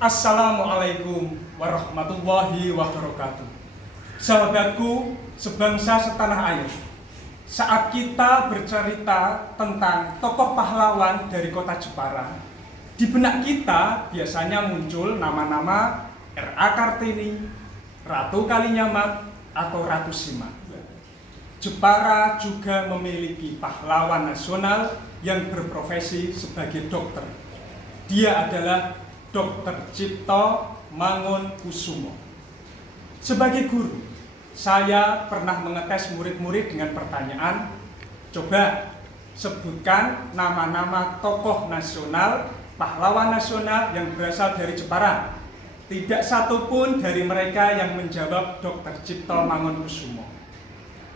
Assalamualaikum warahmatullahi wabarakatuh. Sahabatku sebangsa setanah air, saat kita bercerita tentang tokoh pahlawan dari kota Jepara, di benak kita biasanya muncul nama-nama R.A. Kartini, Ratu Kalinyamat, atau Ratu Sima. Jepara juga memiliki pahlawan nasional yang berprofesi sebagai dokter. Dia adalah Dr. Cipto Mangunkusumo. Sebagai guru, saya pernah mengetes murid-murid dengan pertanyaan, coba sebutkan nama-nama tokoh nasional, pahlawan nasional yang berasal dari Jepara. Tidak satu pun dari mereka yang menjawab Dr. Cipto Mangunkusumo.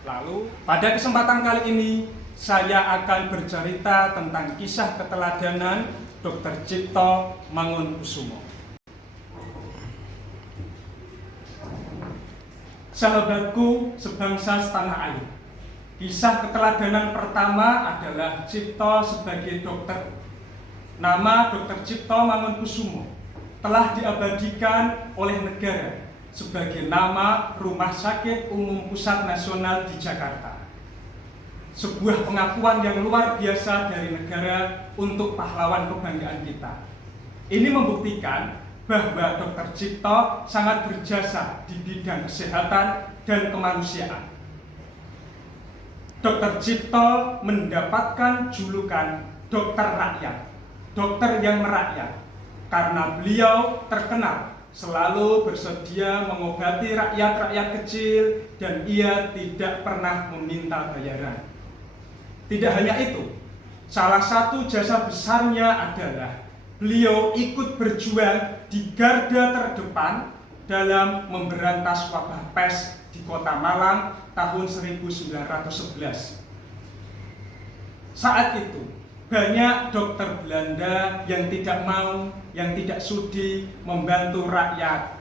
Lalu, pada kesempatan kali ini, saya akan bercerita tentang kisah keteladanan Dr. Cipto Mangunkusumo. Sahabatku sebangsa setanah air, kisah keteladanan pertama adalah Cipto sebagai dokter. Nama Dr. Cipto Mangunkusumo telah diabadikan oleh negara sebagai nama Rumah Sakit Umum Pusat Nasional di Jakarta. Sebuah pengakuan yang luar biasa dari negara untuk pahlawan kebanggaan kita. Ini membuktikan bahwa Dr. Cipto sangat berjasa di bidang kesehatan dan kemanusiaan. Dr. Cipto mendapatkan julukan dokter rakyat, dokter yang merakyat, karena beliau terkenal selalu bersedia mengobati rakyat-rakyat kecil dan ia tidak pernah meminta bayaran. Tidak hanya itu, salah satu jasa besarnya adalah beliau ikut berjuang di garda terdepan dalam memberantas wabah pes di Kota Malang tahun 1911. Saat itu, banyak dokter Belanda yang tidak mau, yang tidak sudi membantu rakyat.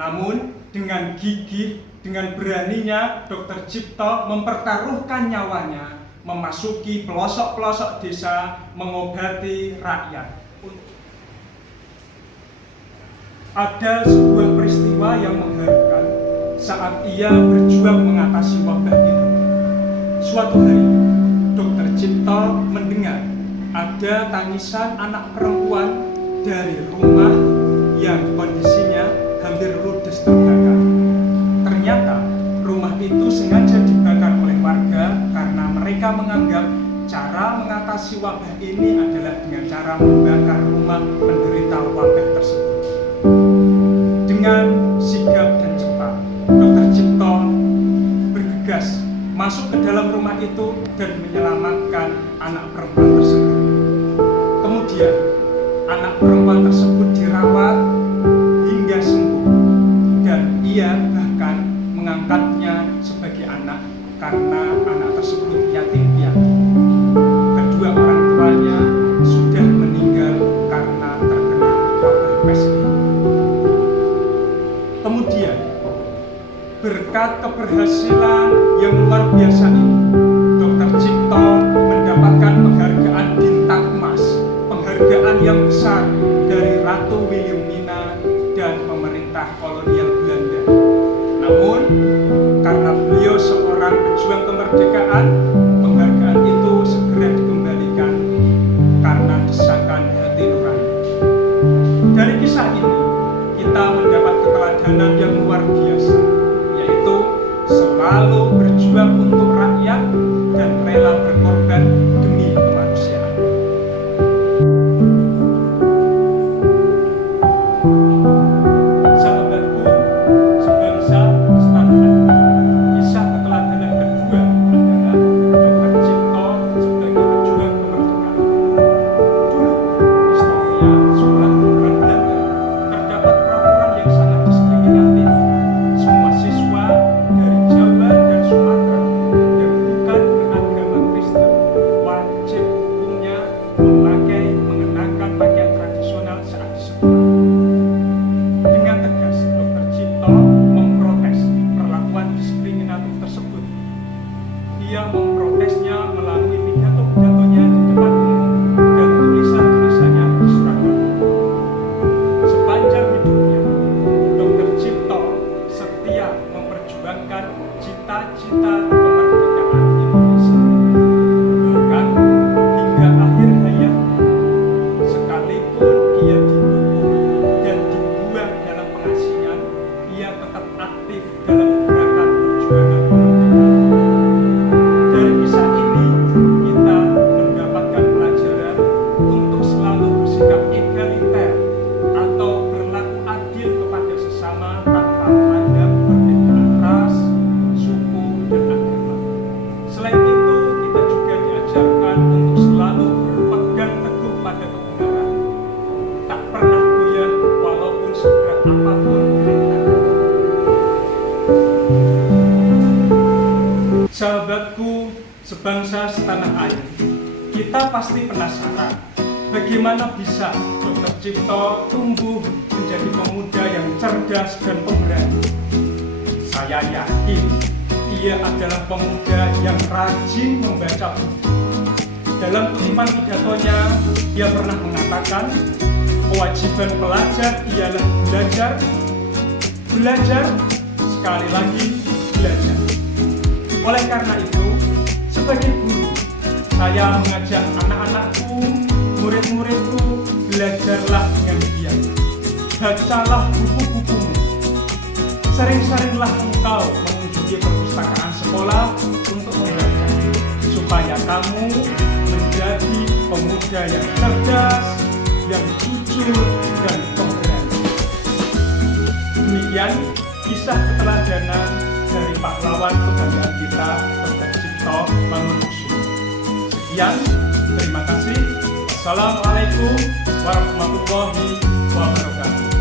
Namun, dengan gigih, dengan beraninya Dr. Cipto mempertaruhkan nyawanya memasuki pelosok-pelosok desa mengobati rakyat. Ada sebuah peristiwa yang mengharukan saat ia berjuang mengatasi wabah itu. Suatu hari, Dr. Cipto mendengar ada tangisan anak perempuan dari rumah yang kondisinya hampir ludes terbakar. Ternyata rumah itu sengaja dibakar oleh warga karena mereka menganggap cara mengatasi wabah ini adalah dengan cara membakar rumah penderita wabah tersebut. Dengan sigap dan cepat, Dr. Cipto bergegas masuk ke dalam rumah itu dan menyelamatkan anak perempuan tersebut. Kemudian, anak perempuan tersebut dirawat hingga sembuh dan ia bahkan mengangkatnya sebagai anak karena anak tersebut yatim piatu. Kedua orang tuanya sudah meninggal karena terkena wabah pes. Kemudian, berkat keberhasilan yang luar biasa ini, Dr. Cipto mendapatkan penghargaan bintang emas, penghargaan yang besar dari Ratu Wilhelmina dan pemerintah kolonial Belanda. Namun, karena beliau seorang pejuang kemerdekaan, penghargaan itu segera dikembalikan karena desakan hati nurani. Dari kisah ini, kita mendapat keteladanan yang luar biasa, yaitu selalu berjuang untuk rakyat dan rela berkorban demi kemanusiaan. Sahabatku sebangsa setanah air, kisah keteladanan kedua adalah Dr. Cipto sebagai pejuang kemerdekaan. Dulu di Stovia, sekolah unggulan Belanda, terdapat peraturan yang sangat diskriminatif. Semua siswa dari Jawa dan Sumatera yang bukan beragama Kristen sebangsa setanah air, kita pasti penasaran bagaimana bisa Dr. Cipto tumbuh menjadi pemuda yang cerdas dan pemberani. Saya yakin ia adalah pemuda yang rajin membaca buku. Dalam kutipan pidatonya, ia pernah mengatakan, kewajiban pelajar ialah belajar, belajar, sekali lagi belajar. Oleh karena itu, sebagai guru, saya mengajak anak-anakku, murid-muridku, belajarlah dengan giat. Bacalah buku-bukumu. Sering-seringlah engkau mengunjungi perpustakaan sekolah untuk membaca, supaya kamu menjadi pemuda yang cerdas, yang jujur, dan pemberani. Demikian kisah keteladanan dari pahlawan kebanggaan kita, Dr. Cipto Mangunkusumo. Sekian, terima kasih. Wassalamualaikum warahmatullahi wabarakatuh.